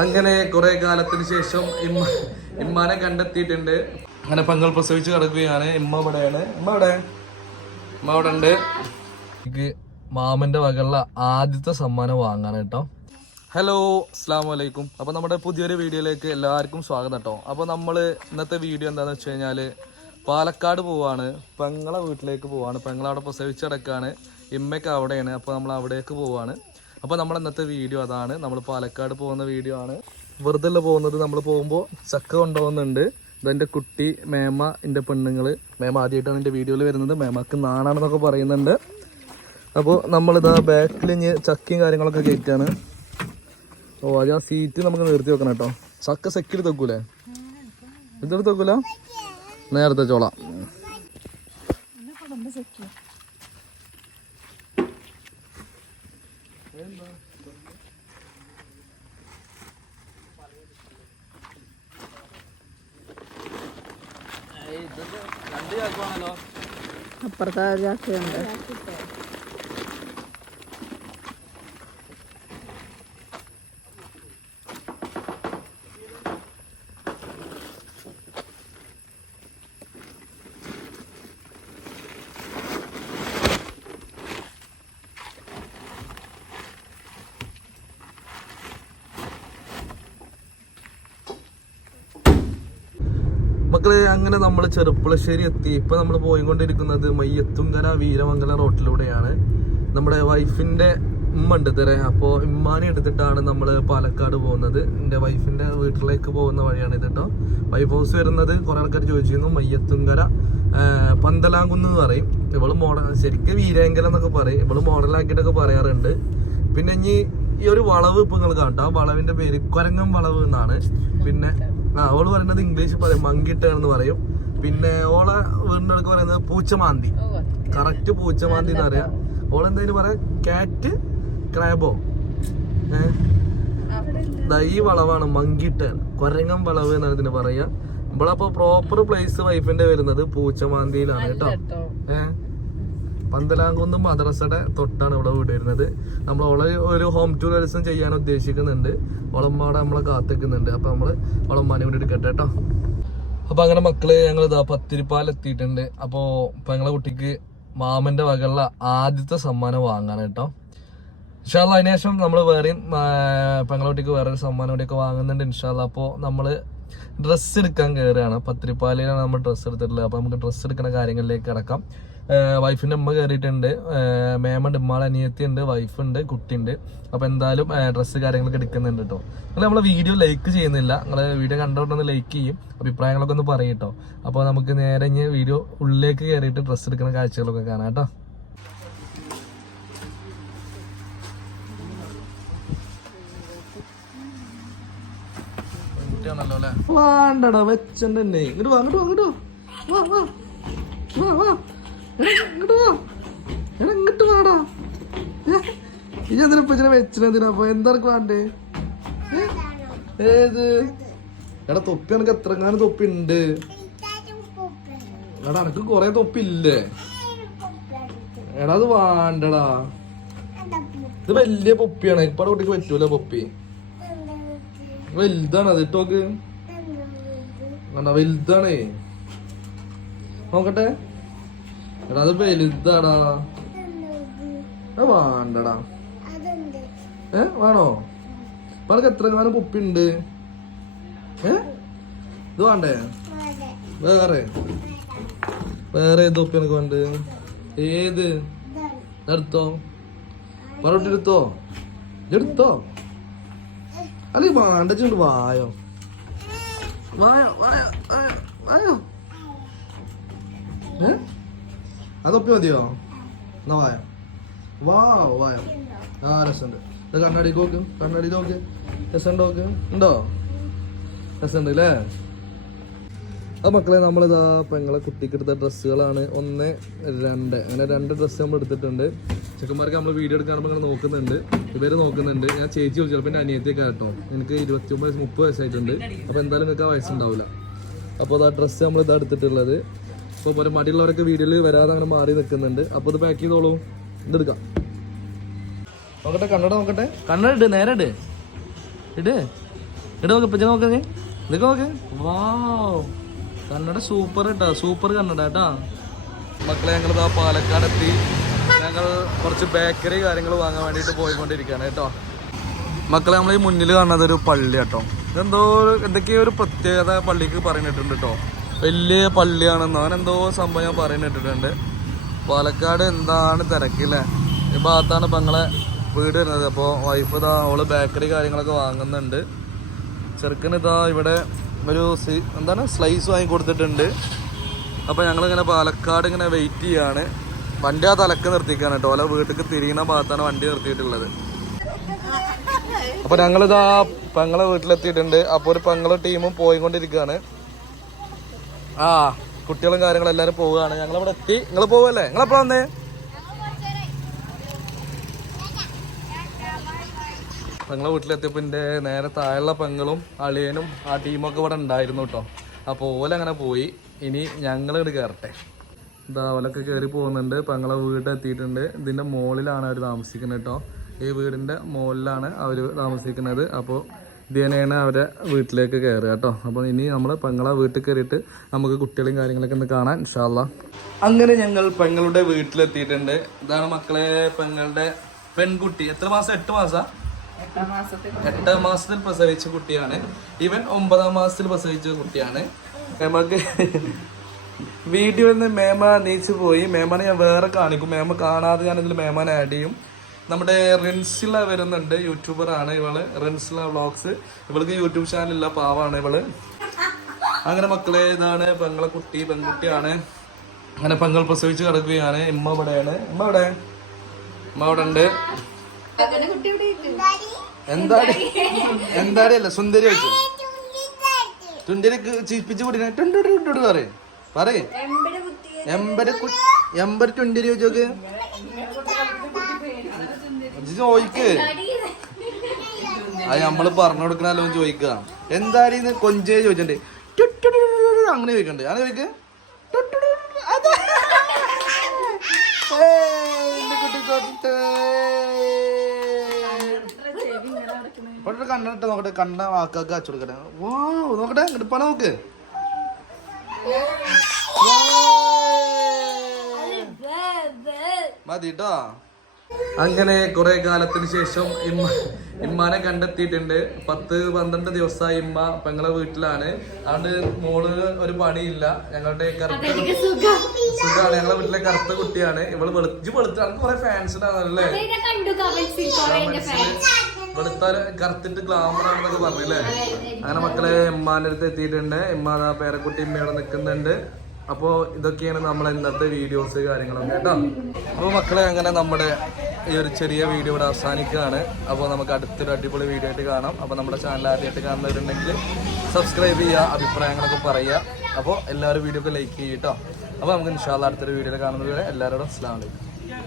അങ്ങനെ കുറെ കാലത്തിന് ശേഷം ഇമ്മ ഇമ്മാനെ കണ്ടെത്തിയിട്ടുണ്ട്. അങ്ങനെ പങ്കൾ പ്രസവിച്ച് കിടക്കുകയാണ്. ഇമ്മ അവിടെയാണ് ഇമ്മ അവിടെ ഇമ്മ അവിടെ ഉണ്ട്? എനിക്ക് മാമന്റെ വകയുള്ള ആദ്യത്തെ സമ്മാനം വാങ്ങാൻ കേട്ടോ. ഹലോ അസ്സാം വലൈക്കും അപ്പോൾ നമ്മുടെ പുതിയൊരു വീഡിയോയിലേക്ക് എല്ലാവർക്കും സ്വാഗതം കേട്ടോ. അപ്പോൾ നമ്മൾ ഇന്നത്തെ വീഡിയോ എന്താണെന്ന് വെച്ച് കഴിഞ്ഞാൽ പാലക്കാട് പോവാണ്. പെങ്ങളെ വീട്ടിലേക്ക് പോവാണ്. പെങ്ങളവിടെ പ്രസവിച്ചടക്കാണ് ഇമ്മയ്ക്ക് അവിടെയാണ്. അപ്പോൾ നമ്മൾ അവിടേക്ക് പോവാണ്. അപ്പോൾ നമ്മുടെ ഇന്നത്തെ വീഡിയോ അതാണ്. നമ്മൾ പാലക്കാട് പോകുന്ന വീഡിയോ ആണ്. വെറുതെ പോകുന്നത്. നമ്മൾ പോകുമ്പോൾ ചക്ക കൊണ്ടുപോകുന്നുണ്ട്. ഇതെന്റെ കുട്ടി മേമ എന്റെ പെണ്ണുങ്ങൾ മേമ ആദ്യമായിട്ടാണ് എന്റെ വീഡിയോയിൽ വരുന്നത്. മേമക്ക് നാണാണെന്നൊക്കെ പറയുന്നുണ്ട്. അപ്പോൾ നമ്മളിതാ ബാക്കിൽ ചക്കയും കാര്യങ്ങളൊക്കെ കയറ്റാണ് ഓ അത് ആ സീറ്റ് നമുക്ക് നിർത്തി വെക്കണം കേട്ടോ. ചക്ക സെക്കിൽ തെക്കൂലേ? ഇതെടുത്ത് തെക്കൂല നേരത്തെ ചോളാം. അപ്പുറത്തെ ചാക്കയുണ്ട് മക്കളെ അങ്ങനെ നമ്മൾ ചെറുപ്പുളശ്ശേരി എത്തി. ഇപ്പം നമ്മൾ പോയിക്കൊണ്ടിരിക്കുന്നത് മയ്യത്തുങ്കര വീരമംഗല റോട്ടിലൂടെയാണ്. നമ്മുടെ വൈഫിന്റെ ഉമ്മ ഉണ്ട് തരെ അപ്പോൾ ഉമ്മാനെ എടുത്തിട്ടാണ് നമ്മൾ പാലക്കാട് പോകുന്നത്. എന്റെ വൈഫിന്റെ വീട്ടിലേക്ക് പോകുന്ന വഴിയാണ് ഇത് കേട്ടോ വൈഫ് ഹൗസ് വരുന്നത് കുറേ ആൾക്കാർ ചോദിച്ചിരുന്നു മയ്യത്തുങ്കര പന്തലാങ്കുന്ന് പറയും. ഇവൾ മോഡൽ ശരിക്കും വീരേങ്കല എന്നൊക്കെ പറയും. ഇവൾ മോഡലാക്കിയിട്ടൊക്കെ പറയാറുണ്ട്. പിന്നെ ഇനി ഈ ഒരു വളവ് ഇപ്പം നിങ്ങൾ കണ്ടോ ആ വളവിന്റെ പേര് കൊരങ്ങം വളവ് എന്നാണ്. പിന്നെ ആ ഓൾ പറയുന്നത് ഇംഗ്ലീഷ് പറയും മങ്കിട്ടേൺ എന്ന് പറയും. പിന്നെ ഓളെ വീടിന്റെ അടുക്ക് പറയുന്നത് പൂച്ചമാന്തി. കറക്റ്റ് പൂച്ചമാന്തി എന്ന് പറയാ. ഓളെന്തേലും പറയാ കാറ്റ് ക്രാബോ ഈ വളവാണ് മങ്കിട്ടൻ. കൊരങ്ങം വളവ് എന്നാണ് ഇതിന് പറയാ. നമ്മളപ്പോ പ്രോപ്പർ പ്ലേസ് വൈഫിന്റെ വരുന്നത് പൂച്ചമാന്തിയിലാണ് കേട്ടോ. ഏഹ് പന്തലാങ്കുന്ന് മദ്രസയുടെ തൊട്ടാണ് ഇവിടെ വീട് വരുന്നത് നമ്മൾ അവളെ ഒരു ഹോം ടൂറിസം ചെയ്യാൻ ഉദ്ദേശിക്കുന്നുണ്ട്. ഓളമ്മാടെ നമ്മളെ കാത്തിക്കുന്നുണ്ട്. അപ്പൊ നമ്മൾ ഓളമ്മാനെ കൂടി എടുക്കട്ടെ കേട്ടോ അപ്പൊ അങ്ങനെ മക്കൾ ഞങ്ങൾ ഇതാ പത്തിരിപ്പാൽ എത്തിയിട്ടുണ്ട്. അപ്പോൾ ഇപ്പൊ ഞങ്ങളെ കുട്ടിക്ക് മാമന്റെ വകയുള്ള ആദ്യത്തെ സമ്മാനം വാങ്ങാൻ കേട്ടോ ഇൻഷാല്ല അതിനുശേഷം നമ്മൾ വേറെയും പെങ്ങളെ കുട്ടിക്ക് വേറെ ഒരു സമ്മാനം കൂടിയൊക്കെ വാങ്ങുന്നുണ്ട് ഇൻഷാല്ല അപ്പോൾ നമ്മൾ ഡ്രസ്സ് എടുക്കാൻ കയറുകയാണ് പത്തിരിപ്പാലയിലാണ് നമ്മൾ ഡ്രസ്സ് എടുത്തിട്ടുള്ളത്. അപ്പോൾ നമുക്ക് ഡ്രസ്സ് എടുക്കുന്ന കാര്യങ്ങളിലേക്ക് കിടക്കാം. വൈഫിന്റെ അമ്മ കയറിയിട്ടുണ്ട് മേമുണ്ട് ഉമ്മാളെ അനിയത്തി ഉണ്ട് വൈഫുണ്ട് കുട്ടിയുണ്ട് അപ്പൊ എന്തായാലും ഡ്രസ്സ് കാര്യങ്ങളൊക്കെ എടുക്കുന്നുണ്ട് കേട്ടോ നിങ്ങൾ നമ്മളെ വീഡിയോ ലൈക്ക് ചെയ്യുന്നില്ല. നിങ്ങൾ വീഡിയോ കണ്ടോണ്ടൊന്ന് ലൈക്ക് ചെയ്യും. അഭിപ്രായങ്ങളൊക്കെ ഒന്ന് പറയും കേട്ടോ അപ്പോൾ നമുക്ക് നേരെ ഇനി വീഡിയോ ഉള്ളിലേക്ക് കയറിയിട്ട് ഡ്രസ്സ് എടുക്കുന്ന കാഴ്ചകളൊക്കെ കാണാം കേട്ടോ വേണ്ടടാ വെച്ചണ്ടന്നെ ഇങ്ങോട്ട് വാ ഇങ്ങോട്ട് വാ വാ. വാ വാ. ഇങ്ങോട്ട് വാടാ? ഇനി എന്തിനാ ഇപ്പൊ ഇതിനെ വെച്ചിനെന്തിനാ? അപ്പൊ എന്താർക്ക് വേണ്ടേ? ഏത്? എടാ തൊപ്പി എനക്ക് എത്രങ്ങാനും തൊപ്പി ഉണ്ട് എടാ എനക്ക് കൊറേ തൊപ്പി ഇല്ലേ എടാ അത് വേണ്ടടാ. ഇത് വലിയ പൊപ്പിയാണ്. ഇപ്പടെ കുട്ടിക്ക് പറ്റൂല പൊപ്പി. വലുതാണ് അത്. ഇട്ടോക്ക്. വേണ്ട വലുതാണേ. നോക്കട്ടെ. എടാ അത് വലുതാടാ. വേണ്ടടാ. ഏ വേണോ? അനക്ക് എത്ര രൂപ പൊപ്പിണ്ട് ഏ? ഇത് വേണ്ടേ? വേറെ. വേറെ. ഏത് തൊപ്പി എനിക്ക് വേണ്ട ഏത്? എടുത്തോ പറോട്ട് എടുത്തോ? എടുത്തോ അല്ലെ വേണ്ട ചുണ്ട് വായോ. വായോ വായോ വായോ വായോ. ഏ? അതൊപ്പി മതിയോ? എന്നാ വായോ. ആ കണ്ണാടി നോക്ക് കണ്ണാടി നോക്ക് രസമുണ്ട് നോക്ക് ഉണ്ടോ? രസമുണ്ട് അല്ലേ? അത് മക്കളെ നമ്മളിതാ പെങ്ങളെ കുട്ടിക്ക് എടുത്ത ഡ്രസ്സുകളാണ്. ഒന്ന് രണ്ട്. അങ്ങനെ രണ്ട് ഡ്രസ്സ് നമ്മൾ എടുത്തിട്ടുണ്ട്. ചെക്കന്മാർക്ക് നമ്മൾ വീഡിയോ എടുക്കാനുമ്പോൾ ഇങ്ങനെ നോക്കുന്നുണ്ട്. ഇവർ നോക്കുന്നുണ്ട്. ഞാൻ ചേച്ചി വിളിച്ചു. ചിലപ്പോൾ എന്റെ അനിയത്തിയൊക്കെ കേട്ടോ എനിക്ക് ഇരുപത്തി ഒമ്പത് വയസ്സ് മുപ്പത് വയസ്സായിട്ടുണ്ട്. അപ്പോൾ എന്തായാലും നിങ്ങൾക്ക് ആ വയസ്സുണ്ടാവില്ല അപ്പോൾ അതാ ഡ്രസ്സ് നമ്മൾ ഇതാ എടുത്തിട്ടുള്ളത്. ഇപ്പോൾ പോലെ മടിയുള്ളവരൊക്കെ വീഡിയോയിൽ വരാതെ അങ്ങനെ മാറി നിൽക്കുന്നുണ്ട് അപ്പോൾ ഇത് പാക്ക് ചെയ്തോളൂ. ഇതെടുക്കാം. നോക്കട്ടെ കണ്ണട നോക്കട്ടെ. കണ്ണട ഇട് നേരെ ഇട്. ഇട്. ഇട് നോക്ക് ഇപ്പൊ നോക്ക് ഇതൊക്കെ നോക്ക്. വാവ്. കണ്ണട സൂപ്പർ കേട്ടാ. സൂപ്പർ കണ്ണട കേട്ടാ. മക്കളെ ഞങ്ങൾ ഇതാ പാലക്കാട് എത്തി. ഞങ്ങൾ കുറച്ച് ബേക്കറി കാര്യങ്ങൾ വാങ്ങാൻ വേണ്ടിയിട്ട് പോയിക്കൊണ്ടിരിക്കുകയാണ് കേട്ടോ. മക്കളെ നമ്മൾ ഈ മുന്നിൽ കാണുന്നത് ഒരു പള്ളി കേട്ടോ. ഇതെന്തോ ഒരു- എന്തൊക്കെയോ ഒരു പ്രത്യേകത പള്ളിക്ക് പറയുന്നിട്ടുണ്ട് കേട്ടോ. വലിയ പള്ളിയാണെന്നോ. അങ്ങനെ എന്തോ സംഭവം ഞാൻ പറയുന്നിട്ടുണ്ട് പാലക്കാട് എന്താണ് തിരക്കില്ലേ? ഈ ഭാഗത്താണ് ഇപ്പം ഞങ്ങളെ വീട് വരുന്നത്. അപ്പോൾ വൈഫ് ഇതാ അവൾ ബേക്കറി കാര്യങ്ങളൊക്കെ വാങ്ങുന്നുണ്ട്. ചെറുക്കന് ഇതാ ഇവിടെ ഒരു എന്താണ് സ്ലൈസ് വാങ്ങി കൊടുത്തിട്ടുണ്ട്. അപ്പോൾ ഞങ്ങളിങ്ങനെ പാലക്കാട് ഇങ്ങനെ വെയിറ്റ് ചെയ്യാണ്. വണ്ടി ആ തലക്ക് നിർത്തിക്കാണ് കേട്ടോ. ഓല വീട്ടിലേക്ക് തിരിയുന്ന ഭാഗത്താണ് വണ്ടി നിർത്തിയിട്ടുള്ളത്. അപ്പൊ ഞങ്ങളിതാ പെങ്ങളെ വീട്ടിലെത്തിയിട്ടുണ്ട്. അപ്പോൾ ഒരു പെങ്ങളെ ടീമും പോയിക്കൊണ്ടിരിക്കുകയാണ് ആ കുട്ടികളും കാര്യങ്ങളും എല്ലാവരും പോവുകയാണ്. ഞങ്ങൾ ഇവിടെ എത്തി. നിങ്ങൾ പോവല്ലേ? നിങ്ങൾ എപ്പോഴാ വന്നേ ഞങ്ങളെ വീട്ടിലെത്തിയപ്പോൾ എന്റെ നേരെ താഴെയുള്ള പെങ്ങളും അളിയനും ആ ടീമൊക്കെ ഇവിടെ ഉണ്ടായിരുന്നു കേട്ടോ അപ്പോൾ ഓല അങ്ങനെ പോയി. ഇനി ഞങ്ങൾ ഇവിടെ കയറട്ടെ ഇതാ ഓലൊക്കെ കയറി പോകുന്നുണ്ട്. പെങ്ങളെ വീട് എത്തിയിട്ടുണ്ട്. ഇതിന്റെ മുകളിലാണ് അവർ താമസിക്കുന്നത് കേട്ടോ ഈ വീടിന്റെ മുകളിലാണ് അവർ താമസിക്കുന്നത്. അപ്പോൾ ഇത് അവരെ വീട്ടിലേക്ക് കയറുക കേട്ടോ. അപ്പോൾ ഇനി നമ്മൾ പെങ്ങളെ വീട്ടിൽ കയറിയിട്ട് നമുക്ക് കുട്ടികളും കാര്യങ്ങളൊക്കെ ഒന്ന് കാണാൻ ഇൻഷാല്ല അങ്ങനെ ഞങ്ങൾ പെങ്ങളുടെ വീട്ടിലെത്തിയിട്ടുണ്ട്. ഇതാണ് മക്കളെ പെങ്ങളുടെ പെൺകുട്ടി. എത്ര മാസം? എട്ട് മാസം? എട്ടാം മാസത്തിൽ പ്രസവിച്ച കുട്ടിയാണ്. ഇവൻ ഒമ്പതാം മാസത്തിൽ പ്രസവിച്ച കുട്ടിയാണ്. നമുക്ക് വീഡിയോയിൽ നിന്ന് മേമ നീച്ച് പോയി. മേമനെ ഞാൻ വേറെ കാണിക്കും. മേമ കാണാതെ ഞാൻ ഇതിൽ മേമാനെ ആഡ് ചെയ്യും. നമ്മുടെ റിൻസില വരുന്നുണ്ട് യൂട്യൂബർ ആണ് ഇവൾ. റിൻസില വ്ളോഗ്സ് ഇവൾക്ക് യൂട്യൂബ് ചാനൽ ചാനലില്ല പാവാണ് ഇവൾ. അങ്ങനെ മക്കളെ ഇതാണ് പെങ്ങളെ കുട്ടി പെൺകുട്ടിയാണ്. അങ്ങനെ പെങ്ങൾ പ്രസവിച്ച് കിടക്കുകയാണ്. ഇമ്മ അവിടെയാണ് ഇമ്മ അവിടെ ഇമ്മ അവിടെ ഉണ്ട്. എന്താടി? എന്താടി അല്ല? സുന്ദരി വെച്ചു തുന്തിരി ചീപ്പിച്ച് കൂടി പറയും. പറയേ. എമ്പര് എമ്പര് തുന്തിരി വെച്ച് നോക്ക് ഇജ്ജ് ചോദിക്ക്. അത് നമ്മൾ പറഞ്ഞു കൊടുക്കണല്ലോ ചോദിക്കുക. എന്താടി ഇത് കൊഞ്ചേ ചോദിച്ചിട്ടുണ്ട്. അങ്ങനെ ചോദിക്കണ്ട്. അങ്ങനെ ചോദിക്ക്. കുട്ടി. ഇവിടെ കണ്ടിട്ട് നോക്കട്ടെ. കണ്ട വാക്കൊക്കെ അച്ചു കൊടുക്കട്ടെ. വാ നോക്കട്ടെ. ഇങ്ങോട്ട് പണ നോക്ക്. മതി ട്ടോ. അങ്ങനെ കുറെ കാലത്തിന് ശേഷം ഇമ്മ ഇമ്മാനെ കണ്ടെത്തിയിട്ടുണ്ട്. പത്ത് പന്ത്രണ്ട് ദിവസമായി ഇമ്മ പെങ്ങളെ വീട്ടിലാണ്. അതുകൊണ്ട് മോൾ ഒരു പണിയില്ല. ഞങ്ങളുടെ കറുത്ത സുഖമാണ്. ഞങ്ങളെ വീട്ടിലെ കറുത്ത കുട്ടിയാണ്. ഇവൾ വെളുത്ത് വെളുത്താണ് കുറെ ഫാൻസ് ഫാൻസ് വെളുത്താൽ കറുത്തിട്ട് ഗ്ലാമർ ആണെന്നൊക്കെ പറഞ്ഞില്ലേ അങ്ങനെ മക്കളെ ഇമ്മാന്റെ അടുത്ത് എത്തിയിട്ടുണ്ട്. ഇമ്മ പേരക്കുട്ടി ഇമ്മയോടെ നിൽക്കുന്നുണ്ട്. അപ്പോൾ ഇതൊക്കെയാണ് നമ്മളെ ഇന്നത്തെ വീഡിയോസ് കാര്യങ്ങളൊക്കെ കേട്ടോ? അപ്പോൾ മക്കളെ അങ്ങനെ നമ്മുടെ ഈ ഒരു ചെറിയ വീഡിയോ ഇവിടെ അവസാനിക്കുകയാണ്. അപ്പോൾ നമുക്ക് അടുത്തൊരു അടിപൊളി വീഡിയോ ആയിട്ട് കാണാം. അപ്പോൾ നമ്മുടെ ചാനൽ ആദ്യമായിട്ട് കാണുന്നവരുണ്ടെങ്കിൽ സബ്സ്ക്രൈബ് ചെയ്യുക അഭിപ്രായങ്ങളൊക്കെ പറയുക. അപ്പോൾ എല്ലാവരും വീഡിയോ ഒക്കെ ലൈക്ക് ചെയ്യട്ടോ അപ്പോൾ നമുക്ക് ഇൻഷാല്ല അടുത്തൊരു വീഡിയോയിൽ കാണുന്നത് വരെ എല്ലാവരോടും അസ്ലാം വലൈക്കും